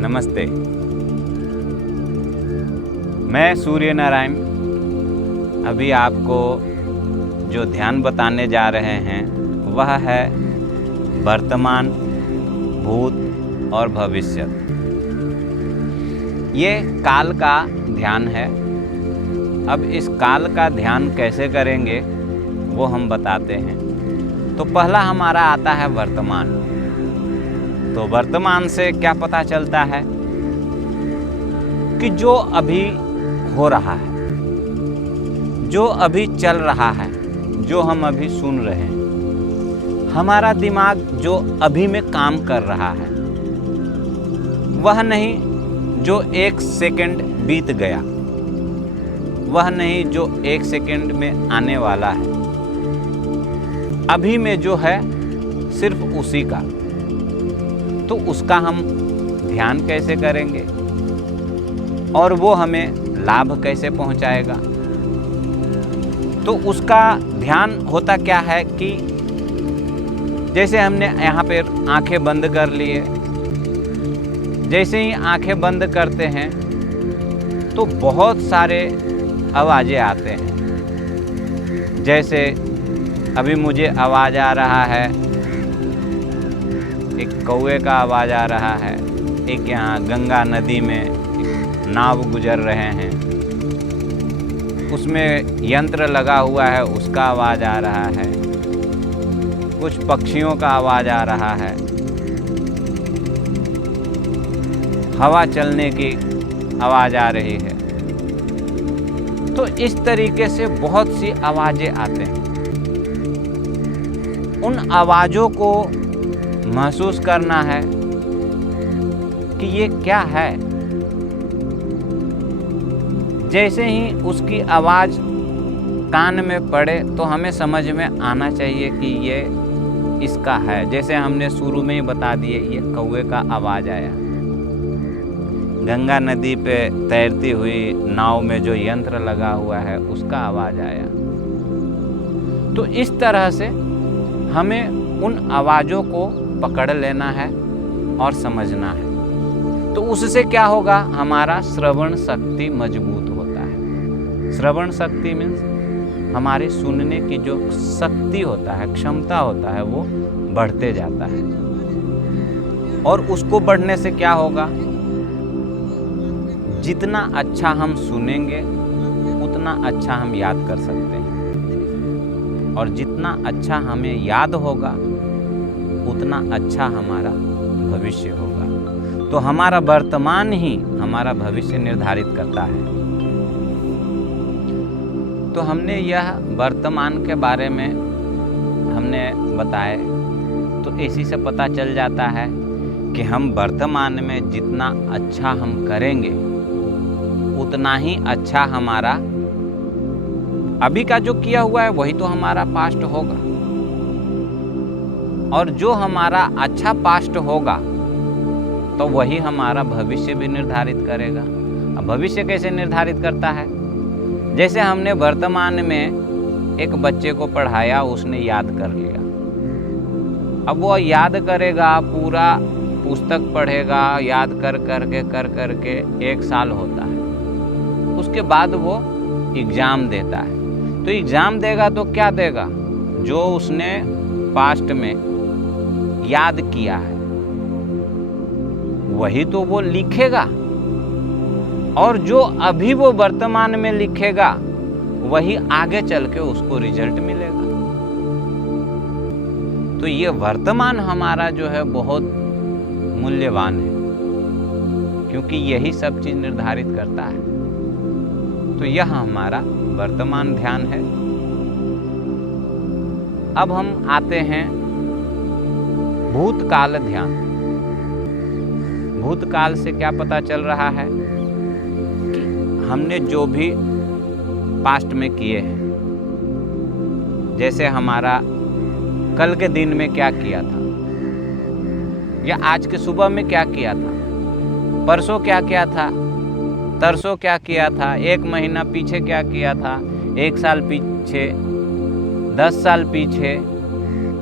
नमस्ते। मैं सूर्य नारायण अभी आपको जो ध्यान बताने जा रहे हैं वह है वर्तमान, भूत और भविष्य। ये काल का ध्यान है। अब इस काल का ध्यान कैसे करेंगे वो हम बताते हैं। तो पहला हमारा आता है वर्तमान। तो वर्तमान से क्या पता चलता है कि जो अभी हो रहा है, जो अभी चल रहा है, जो हम अभी सुन रहे हैं, हमारा दिमाग जो अभी में काम कर रहा है वह नहीं जो 1 सेकंड बीत गया, वह नहीं जो 1 सेकंड में आने वाला है। अभी में जो है सिर्फ उसी का। तो उसका हम ध्यान कैसे करेंगे और वो हमें लाभ कैसे पहुंचाएगा? तो उसका ध्यान होता क्या है कि जैसे हमने यहाँ पे आंखें बंद कर लिए, जैसे ही आंखें बंद करते हैं तो बहुत सारे आवाज़ें आते हैं। जैसे अभी मुझे आवाज़ आ रहा है, एक कौवे का आवाज़ आ रहा है, एक यहाँ गंगा नदी में नाव गुजर रहे हैं, उसमें यंत्र लगा हुआ है उसका आवाज़ आ रहा है, कुछ पक्षियों का आवाज़ आ रहा है, हवा चलने की आवाज़ आ रही है। तो इस तरीके से बहुत सी आवाज़ें आते हैं। उन आवाज़ों को महसूस करना है कि ये क्या है। जैसे ही उसकी आवाज़ कान में पड़े तो हमें समझ में आना चाहिए कि ये इसका है। जैसे हमने शुरू में ही बता दिए, ये कौवे का आवाज़ आया। गंगा नदी पे तैरती हुई नाव में जो यंत्र लगा हुआ है उसका आवाज़ आया। तो इस तरह से हमें उन आवाज़ों को पकड़ लेना है और समझना है। तो उससे क्या होगा, हमारा श्रवण शक्ति मजबूत होता है। श्रवण शक्ति मीन्स हमारे सुनने की जो शक्ति होता है, क्षमता होता है, वो बढ़ते जाता है। और उसको बढ़ने से क्या होगा, जितना अच्छा हम सुनेंगे उतना अच्छा हम याद कर सकते हैं, और जितना अच्छा हमें याद होगा उतना अच्छा हमारा भविष्य होगा। तो हमारा वर्तमान ही हमारा भविष्य निर्धारित करता है। तो हमने यह वर्तमान के बारे में हमने बताए। तो इसी से पता चल जाता है कि हम वर्तमान में जितना अच्छा हम करेंगे उतना ही अच्छा हमारा अभी का जो किया हुआ है वही तो हमारा पास्ट होगा। और जो हमारा अच्छा पास्ट होगा तो वही हमारा भविष्य भी निर्धारित करेगा। अब भविष्य कैसे निर्धारित करता है? जैसे हमने वर्तमान में एक बच्चे को पढ़ाया, उसने याद कर लिया। अब वो याद करेगा, पूरा पुस्तक पढ़ेगा, याद कर करके 1 साल होता है। उसके बाद वो एग्ज़ाम देता है। तो एग्ज़ाम देगा तो क्या देगा? जो उसने पास्ट में याद किया है वही तो वो लिखेगा, और जो अभी वो वर्तमान में लिखेगा वही आगे चल के उसको रिजल्ट मिलेगा। तो ये वर्तमान हमारा जो है बहुत मूल्यवान है, क्योंकि यही सब चीज़ निर्धारित करता है। तो यह हमारा वर्तमान ध्यान है। अब हम आते हैं भूतकाल ध्यान। भूतकाल से क्या पता चल रहा है कि हमने जो भी पास्ट में किए हैं, जैसे हमारा कल के दिन में क्या किया था, या आज के सुबह में क्या किया था, परसों क्या किया था, तरसों क्या किया था, 1 महीना पीछे क्या किया था, 1 साल पीछे, 10 साल पीछे।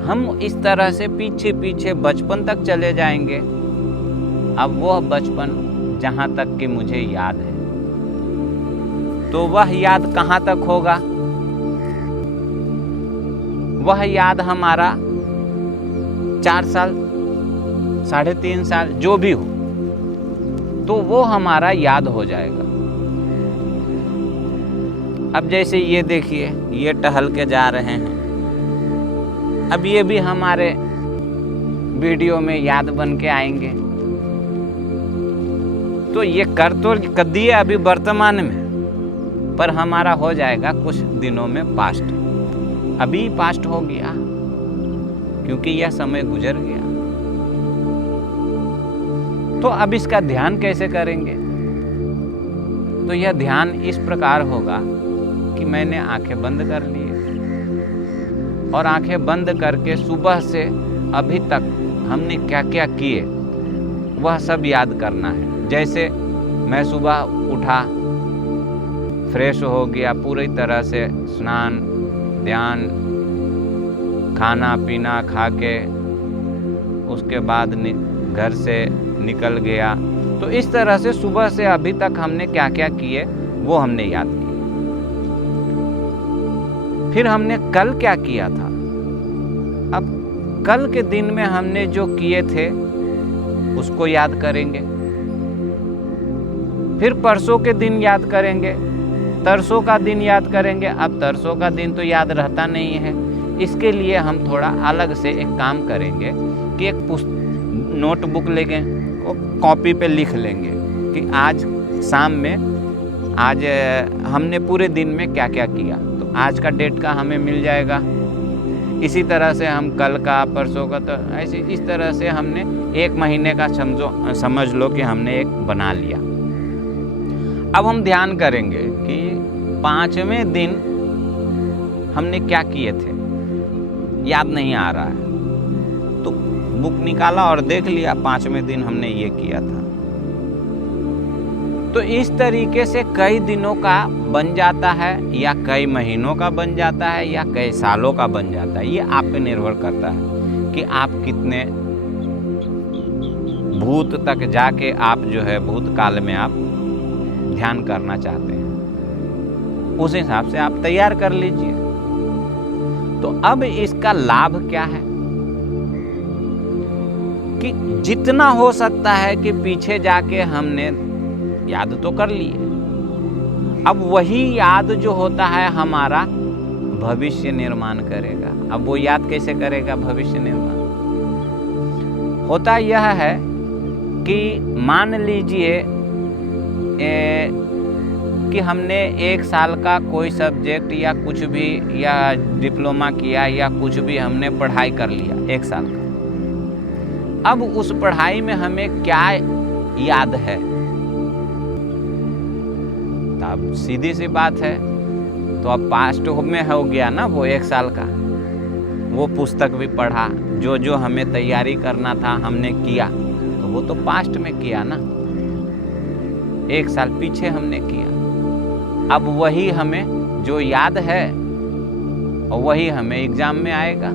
हम इस तरह से पीछे पीछे बचपन तक चले जाएंगे। अब वह बचपन जहाँ तक कि मुझे याद है, तो वह याद कहाँ तक होगा? वह याद हमारा 4 साल, 3.5 साल जो भी हो, तो वो हमारा याद हो जाएगा। अब जैसे ये देखिए, ये टहल के जा रहे हैं, अब ये भी हमारे वीडियो में याद बन के आएंगे। तो ये कर दिए अभी वर्तमान में, पर हमारा हो जाएगा कुछ दिनों में पास्ट। अभी पास्ट हो गया क्योंकि यह समय गुजर गया। तो अब इसका ध्यान कैसे करेंगे? तो यह ध्यान इस प्रकार होगा कि मैंने आंखें बंद कर ली और आंखें बंद करके सुबह से अभी तक हमने क्या क्या किए वह सब याद करना है। जैसे मैं सुबह उठा, फ्रेश हो गया, पूरी तरह से स्नान ध्यान, खाना पीना खा के उसके बाद घर से निकल गया। तो इस तरह से सुबह से अभी तक हमने क्या क्या किए वो हमने याद किया। फिर हमने कल क्या किया था, अब कल के दिन में हमने जो किए थे उसको याद करेंगे। फिर परसों के दिन याद करेंगे, तरसों का दिन याद करेंगे। अब तरसों का दिन तो याद रहता नहीं है, इसके लिए हम थोड़ा अलग से एक काम करेंगे कि एक नोटबुक लेंगे, कॉपी पे लिख लेंगे कि आज शाम में आज हमने पूरे दिन में क्या क्या किया, तो आज का डेट का हमें मिल जाएगा। इसी तरह से हम कल का, परसों का, तो ऐसे इस तरह से हमने 1 महीने का समझ लो कि हमने एक बना लिया। अब हम ध्यान करेंगे कि 5वें दिन हमने क्या किए थे, याद नहीं आ रहा है, तो बुक निकाला और देख लिया 5वें दिन हमने ये किया था। तो इस तरीके से कई दिनों का बन जाता है, या कई महीनों का बन जाता है, या कई सालों का बन जाता है। ये आप पे निर्भर करता है कि आप कितने भूत तक जाके आप जो है भूतकाल में आप ध्यान करना चाहते हैं, उस हिसाब से आप तैयार कर लीजिए। तो अब इसका लाभ क्या है कि जितना हो सकता है कि पीछे जाके हमने याद तो कर लिए, अब वही याद जो होता है हमारा भविष्य निर्माण करेगा। अब वो याद कैसे करेगा भविष्य निर्माण? होता यह है कि मान लीजिए कि हमने 1 साल का कोई सब्जेक्ट या कुछ भी, या डिप्लोमा किया, या कुछ भी हमने पढ़ाई कर लिया 1 साल का। अब उस पढ़ाई में हमें क्या याद है? तब सीधी सी बात है, तो अब पास्ट में हो गया ना वो 1 साल का। वो पुस्तक भी पढ़ा, जो जो हमें तैयारी करना था हमने किया, तो वो तो पास्ट में किया ना, 1 साल पीछे हमने किया। अब वही हमें जो याद है और वही हमें एग्जाम में आएगा।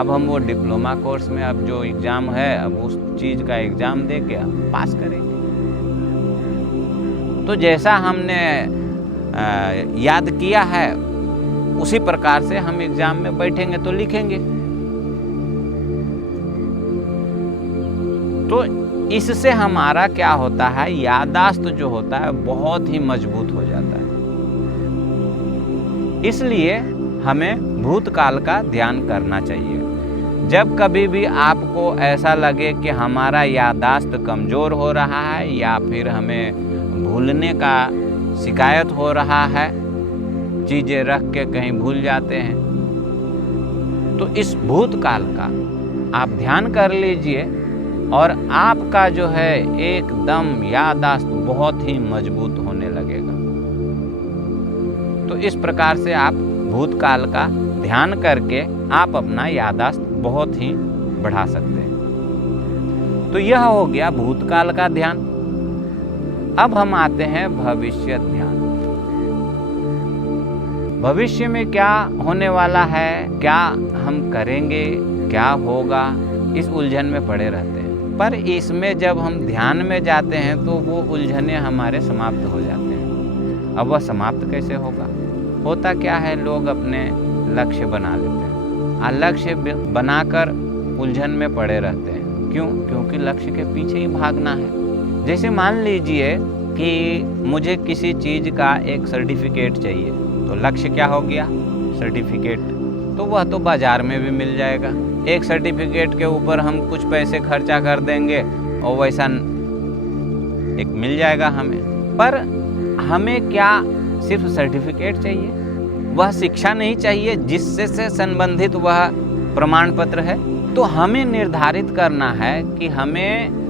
अब हम वो डिप्लोमा कोर्स में अब जो एग्जाम है, अब उस चीज़ का एग्जाम दे के हम पास करेंगे। तो जैसा हमने याद किया है उसी प्रकार से हम एग्जाम में बैठेंगे तो लिखेंगे। तो इससे हमारा क्या होता है, याददाश्त जो होता है बहुत ही मजबूत हो जाता है। इसलिए हमें भूतकाल का ध्यान करना चाहिए। जब कभी भी आपको ऐसा लगे कि हमारा याददाश्त कमज़ोर हो रहा है, या फिर हमें भूलने का शिकायत हो रहा है, चीज़ें रख के कहीं भूल जाते हैं, तो इस भूतकाल का आप ध्यान कर लीजिए और आपका जो है एकदम याददाश्त बहुत ही मजबूत होने लगेगा। तो इस प्रकार से आप भूतकाल का ध्यान करके आप अपना याददाश्त बहुत ही बढ़ा सकते हैं। तो यह हो गया भूतकाल का ध्यान। अब हम आते हैं भविष्य ध्यान। भविष्य में क्या होने वाला है, क्या हम करेंगे, क्या होगा, इस उलझन में पड़े रहते हैं। पर इसमें जब हम ध्यान में जाते हैं तो वो उलझने हमारे समाप्त हो जाते हैं। अब वह समाप्त कैसे होगा? होता क्या है, लोग अपने लक्ष्य बना लेते हैं और लक्ष्य बनाकर उलझन में पड़े रहते हैं। क्यों? क्योंकि लक्ष्य के पीछे ही भागना है। जैसे मान लीजिए कि मुझे किसी चीज़ का एक सर्टिफिकेट चाहिए, तो लक्ष्य क्या हो गया? सर्टिफिकेट। तो वह तो बाज़ार में भी मिल जाएगा। एक सर्टिफिकेट के ऊपर हम कुछ पैसे खर्चा कर देंगे और वैसा एक मिल जाएगा हमें। पर हमें क्या सिर्फ सर्टिफिकेट चाहिए? वह शिक्षा नहीं चाहिए जिससे से संबंधित वह प्रमाण पत्र है? तो हमें निर्धारित करना है कि हमें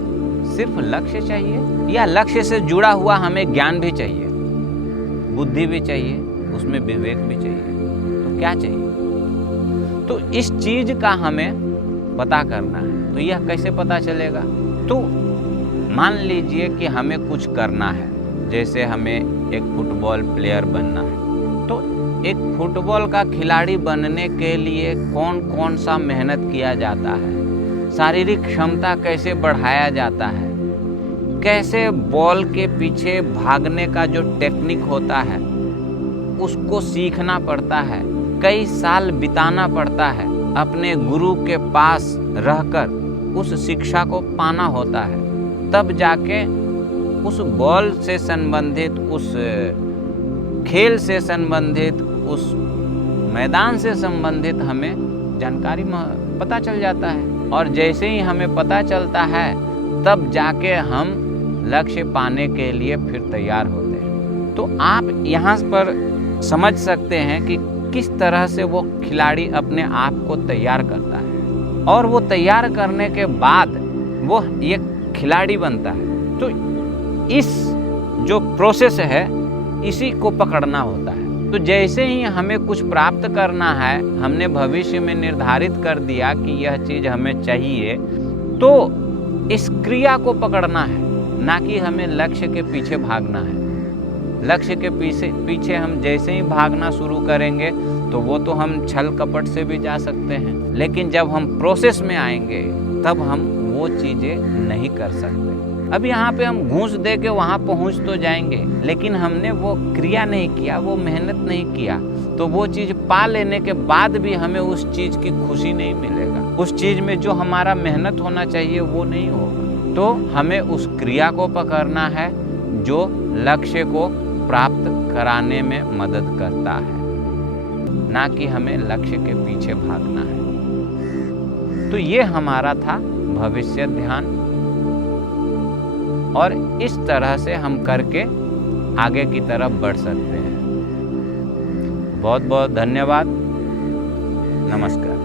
सिर्फ लक्ष्य चाहिए या लक्ष्य से जुड़ा हुआ हमें ज्ञान भी चाहिए, बुद्धि भी चाहिए, उसमें विवेक भी चाहिए। तो क्या चाहिए? तो इस चीज का हमें पता करना है। तो यह कैसे पता चलेगा? तो मान लीजिए कि हमें कुछ करना है, जैसे हमें एक फुटबॉल प्लेयर बनना है। तो एक फुटबॉल का खिलाड़ी बनने के लिए कौन कौन सा मेहनत किया जाता है, शारीरिक क्षमता कैसे बढ़ाया जाता है, कैसे बॉल के पीछे भागने का जो टेक्निक होता है उसको सीखना पड़ता है, कई साल बिताना पड़ता है, अपने गुरु के पास रहकर उस शिक्षा को पाना होता है, तब जाके उस बॉल से संबंधित, उस खेल से संबंधित, उस मैदान से संबंधित हमें जानकारी पता चल जाता है। और जैसे ही हमें पता चलता है तब जाके हम लक्ष्य पाने के लिए फिर तैयार होते हैं। तो आप यहाँ पर समझ सकते हैं कि किस तरह से वो खिलाड़ी अपने आप को तैयार करता है और वो तैयार करने के बाद वो ये खिलाड़ी बनता है। तो इस जो प्रोसेस है इसी को पकड़ना होता है। तो जैसे ही हमें कुछ प्राप्त करना है, हमने भविष्य में निर्धारित कर दिया कि यह चीज़ हमें चाहिए, तो इस क्रिया को पकड़ना है, ना कि हमें लक्ष्य के पीछे भागना है। लक्ष्य के पीछे हम जैसे ही भागना शुरू करेंगे तो वो तो हम छल कपट से भी जा सकते हैं, लेकिन जब हम प्रोसेस में आएंगे तब हम वो चीज़ें नहीं कर सकते। अब यहाँ पे हम घूस दे के वहाँ पहुँच तो जाएंगे, लेकिन हमने वो क्रिया नहीं किया, वो मेहनत नहीं किया, तो वो चीज़ पा लेने के बाद भी हमें उस चीज़ की खुशी नहीं मिलेगा। उस चीज़ में जो हमारा मेहनत होना चाहिए वो नहीं होगा। तो हमें उस क्रिया को पकड़ना है जो लक्ष्य को प्राप्त कराने में मदद करता है, ना कि हमें लक्ष्य के पीछे भागना है। तो ये हमारा था भविष्य ध्यान, और इस तरह से हम करके आगे की तरफ बढ़ सकते हैं। बहुत बहुत धन्यवाद। नमस्कार।